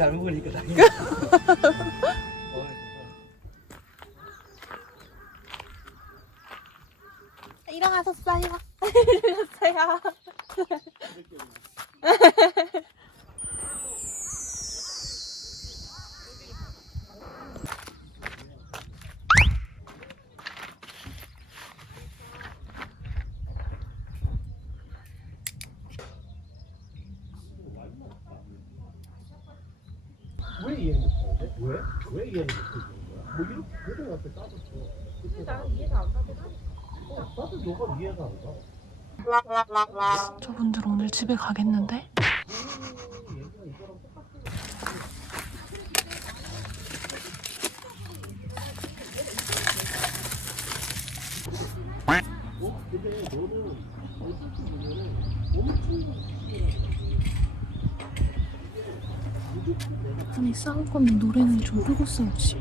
잘 먹으니까 당연히. 저분들 오늘 집에 가겠는데? 근데 너는 어떻게 보면은 엄청 아니 싸울 거면 노래는 좀 끄고 싸우지.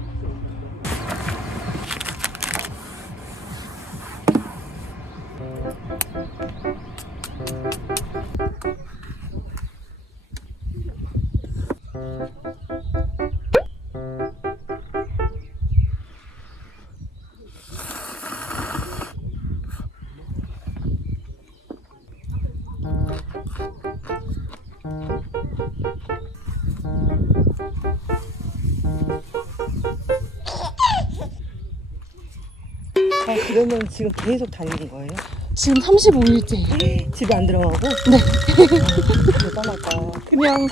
그러면 지금 계속 다니는 거예요? 지금 35일째. 집에 안 들어가고? 네. 아, 대단하다. 그냥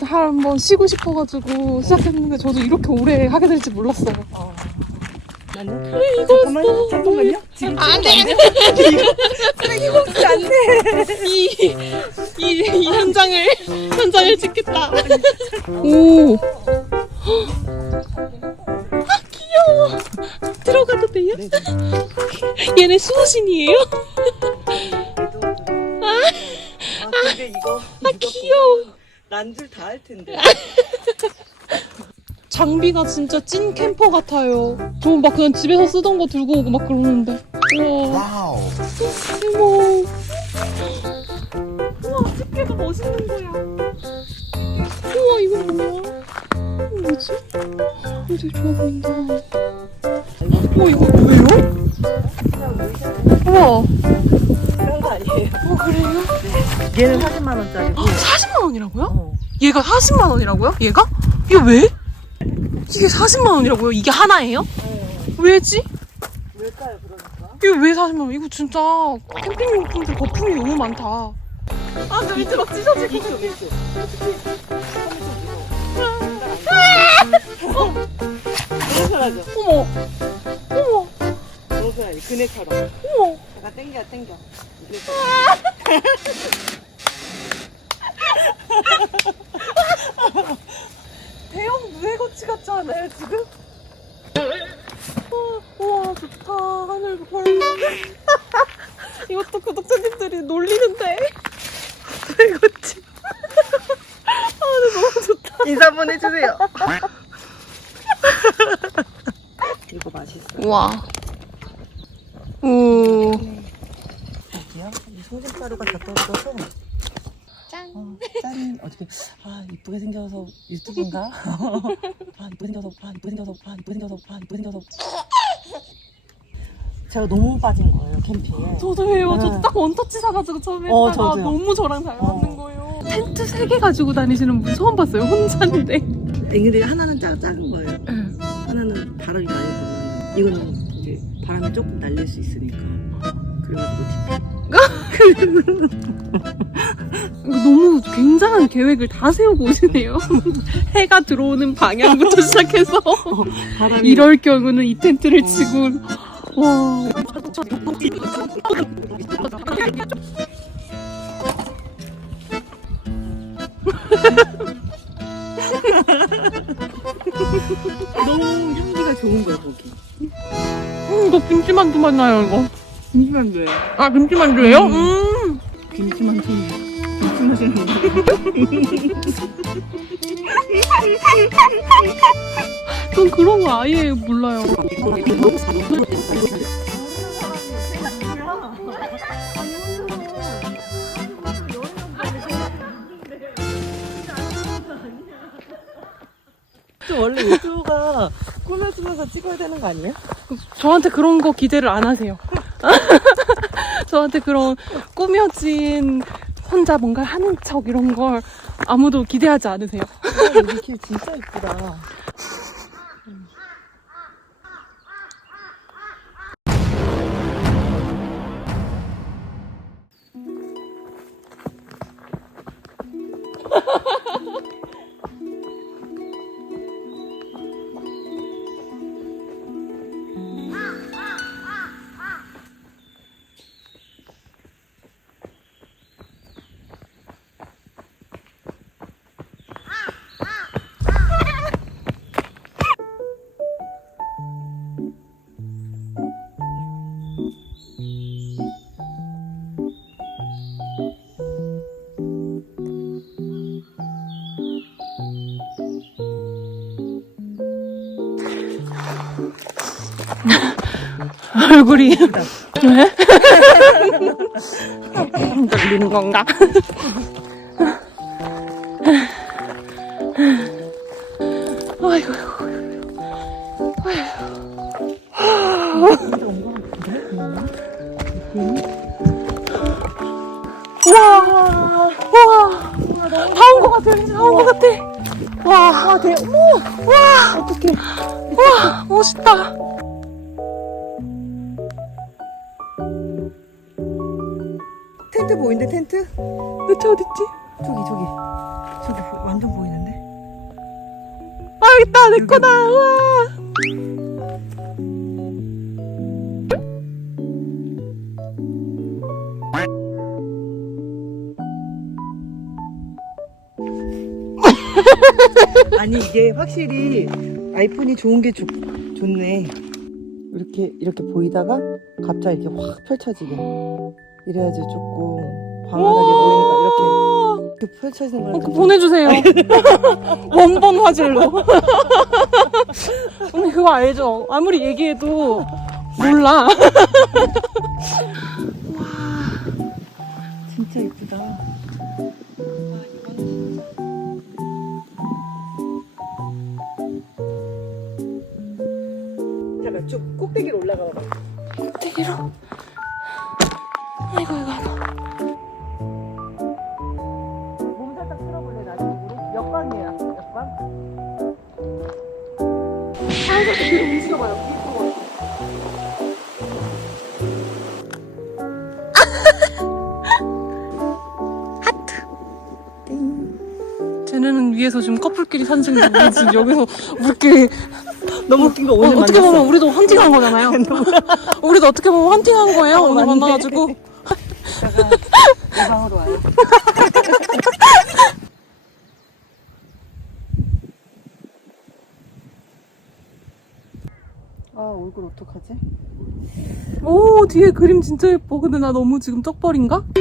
한번 쉬고 싶어가지고 시작했는데 저도 이렇게 오래 하게 될지 몰랐어요. 어. 나는 잠깐만, 잠깐만요. 지금 안 돼! 쓰레기 봉투 안 돼. 이, 이, 이 현장을, 현장을 찍겠다. 오. 아, 돼요? 네, 얘네 수호신이에요? 아, 근데 이거 아, 귀여워. 난줄 다 할 텐데. 장비가 진짜 찐 캠퍼 같아요. 저 막 그냥 집에서 쓰던 거 들고 오고 막 그러는데. 우와. 어머. 우와, 집게도 멋있는 거야. 우와, 이거 뭐야? 이거 뭐지? 이거 되게 좋아 보인다. 어, 이거 뭐예요? 우와. 그런 거 아니에요? 어, 그래요? 얘는 40만 원짜리고. 아, 40만 원이라고요? 어. 얘가 40만 원이라고요? 얘가? 이게 왜? 이게 40만 원이라고요? 이게 하나예요? 왜지? 왜일까요, 그러니까? 이게 왜 40만 원? 이거 진짜 캠핑 용품들 거품이 너무 많다. 아, 저 밑에 막 찢어지고. 이쪽, 편하죠? 어머? 그네처럼. 어머. 약간 땡겨, 땡겨. 대형 무해거치 같지 않아요, 지금? 와, 우와, 좋다. 하늘도 파란데. 이것도 구독자님들이 놀리는데. 무해거치. 아, 근데 너무 좋다. 인사 한번 해주세요. 이거 맛있어. 우와. 오. 여기요? 이 송진가루가 다 떨어져서. 짠. 어, 짠. 어떻게, 아, 이쁘게 생겨서 유튜브인가? 아, 이쁘게 생겨서, 아, 이쁘게 생겨서, 아, 이쁘게 생겨서, 아, 이쁘게 생겨서. 제가 너무 빠진 거예요, 캠핑에. 저도예요. 저도 네. 딱 원터치 사가지고 처음에 어, 했다가 저도요. 너무 저랑 잘 어. 맞는 거예요. 텐트 세 개 가지고 다니시는 분 처음 봤어요. 혼자인데. 앵글이 하나는 작, 작은 거예요. 네. 하나는 바람이 많이 불면 이거는 바람이 조금 날릴 수 있으니까. 그래가지고 너무 굉장한 계획을 다 세우고 오시네요. 해가 들어오는 방향부터 시작해서 바람이 이럴 경우는 이 텐트를 치고 와. 너무 향기가 좋은 거야 거기. 음, 이거 김치만두 맛 나요, 이거. 김치만두에 아, 김치만두예요? 음. 김치만두 김치 맛이. 전 그런 거 아예 몰라요. 또 원래 유튜브가 꾸며주면서 찍어야 되는 거 아니에요? 저한테 그런 거 기대를 안 하세요. 저한테 그런 꾸며진 혼자 뭔가 하는 척 이런 걸 아무도 기대하지 않으세요. 아, 여기 길 진짜 이쁘다. 얼굴이 왜? 떨리는 건가? 거다, 우와. 아니 이게 확실히 아이폰이 좋은 게 좋, 좋네. 이렇게 이렇게 보이다가 갑자기 이렇게 확 펼쳐지게. 이래야지 조금 광활하게 보이니까 이렇게 이렇게 펼쳐지는 어, 그 좀- 보내주세요. 원본 화질로. 언니 그거 알죠? 아무리 얘기해도 몰라. 진짜 예쁘다. 잠깐 우리 지금 여기서 우리끼리 너무 웃긴 거 어, 오늘 어 떻게 만났어. 보면 우리도 헌팅한 거잖아요. 우리도 어떻게 보면 헌팅한 거예요. 오늘 맞네. 만나가지고. 이따가 내 방으로 와요. 아 얼굴 어떡하지? 오 뒤에 그림 진짜 예뻐. 근데 나 너무 지금 떡벌인가?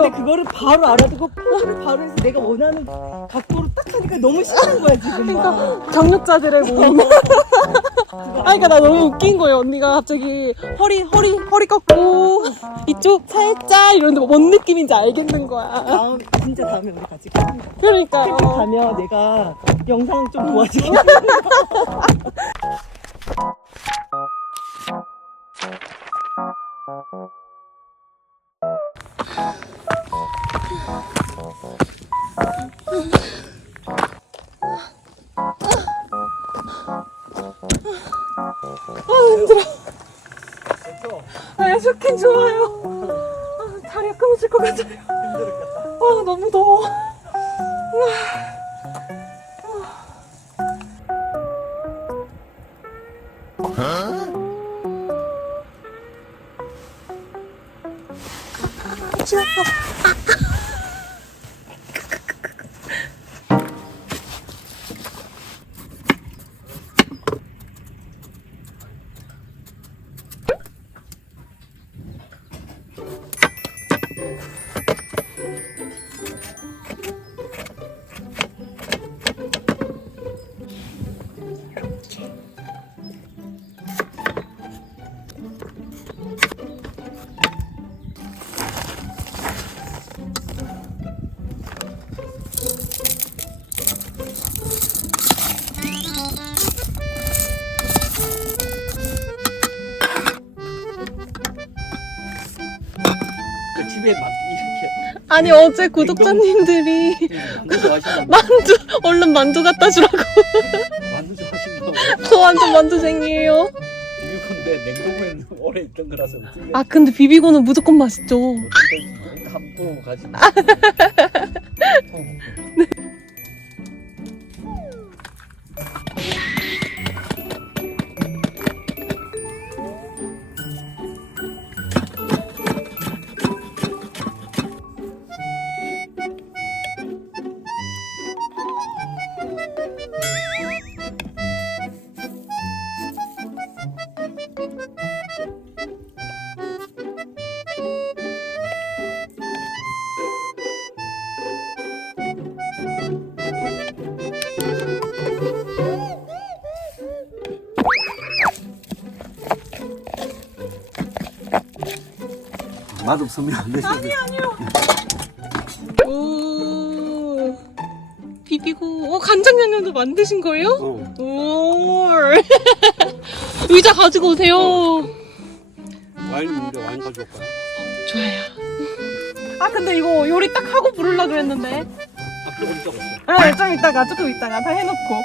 근데 그거 그거를 바로 알아듣고 포즈를 바로 해서 내가 원하는 각도로 딱 하니까 너무 신난 거야 지금 막. 그러니까 경력자들의 모임. 아, 그러니까 나 너무 웃긴 거예요. 언니가 갑자기 허리 허리 허리 꺾고 이쪽 살짝 이러는데 뭔 느낌인지 알겠는 거야. 다음 진짜 다음에 우리 같이 캠핑 그러니까 캠핑 가면 내가 영상 좀 도와줄게 아, 쇼킹 좋아요. 아, 다리가 끊어질 것 같아요. 아, 너무 더워. 그 아니, 어제 구독자님들이 만두 좋아하신다고 만두, 얼른 만두 갖다 주라고. 만두 저 완전 만두쟁이에요. 이거 근데 냉동고에 오래 있던 거라서 어떻게 아, 근데 비비고는 무조건 맛있죠. 감고 가지 맛없으면 안 되지 아니 아니요. 오. 비비고, 어, 간장 양념도 만드신 거예요? 어. 오. 의자 가지고 오세요. 와인 있는데 와인 가져올까? 좋아요. 아, 근데 이거 요리 딱 하고 부르려고 그랬는데. 앞으로 좀 적었어 아, 좀 이따가, 조금 이따가 다 해놓고.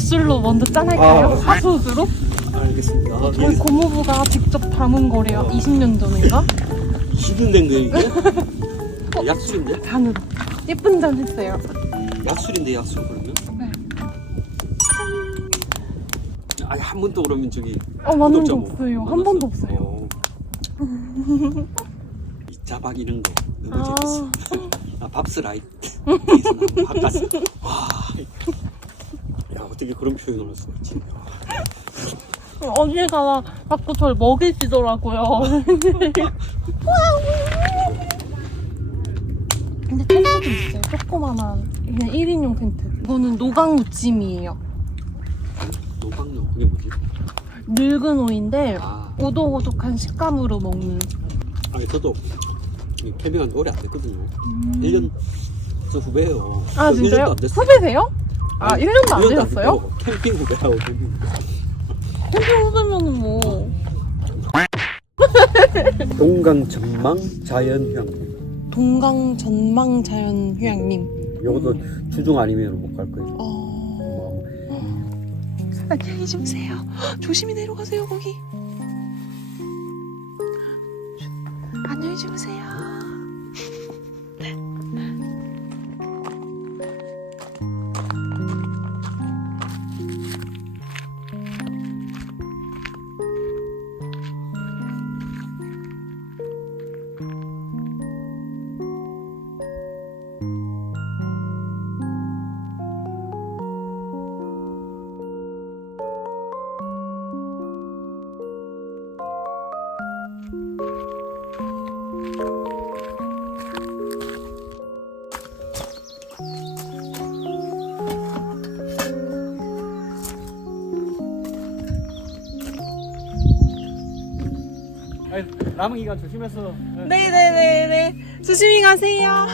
약술로 먼저 짠할까요? 아. 사수으로? 알겠습니다. 아, 저희 고모부가 직접 담은 거래요. 어. 20년 전인가? 시든 된 거 이게? 약술인데? 잔으로. 예쁜 잔 했어요. 약술인데 약술 그러면? 네. 아니 한 번도 그러면 저기 어, 만난 구독자 적뭐 없어요. 한 만났어? 번도 없어요. 어. 이 자박 이런 거 너무 아. 재밌어. 아, 밥스 라이. 여기서 나온 바깥에. 와. 야 어떻게 그런 표현을 할 수가 있지? 언니가 자꾸 저를 먹이시더라고요. 근데 텐트도 있어요. 조그만한 그냥 1인용 텐트. 이거는 노강 무침이에요. 노방노 그게 뭐지? 늙은 오인데 아, 오독오독한 식감으로 먹는. 아니 저도 이 캠핑한 지 오래 안 됐거든요. 1년 저 후배예요. 아 1년도 진짜요? 안 됐어. 후배세요? 아 아니, 1년도 안 1년도 되셨어요? 됐고, 캠핑 후배라고 캠핑 후배면은 뭐 동강 전망 자연휴양. 동강 전망 자연 휴양림. 이것도 주중 아니면 못 갈 거예요. 어... 안녕히 주무세요. 조심히 내려가세요 거기. 안녕히 주무세요. 남은 기간 조심해서. 네네네네. 조심히 가세요.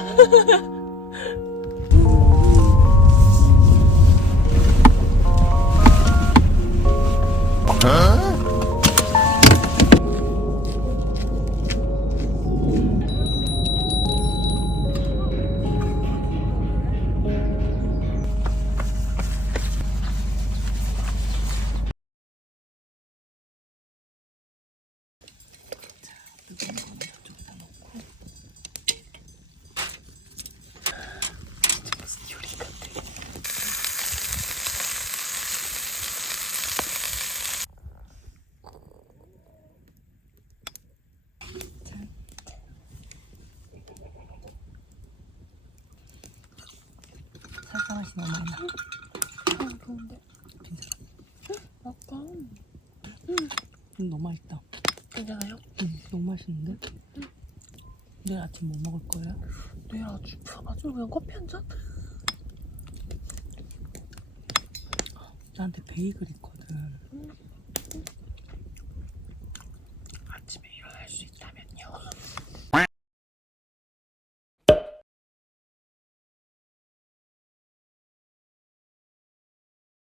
맛이 너무 많이 나. 그런데 약간 음, 너무 맛있다. 괜찮아요? 음, 너무 맛있는데? 내일 아침 뭐 먹을 거야? 내일 아주 아주 그냥 커피 한 잔? 나한테 베이글 있거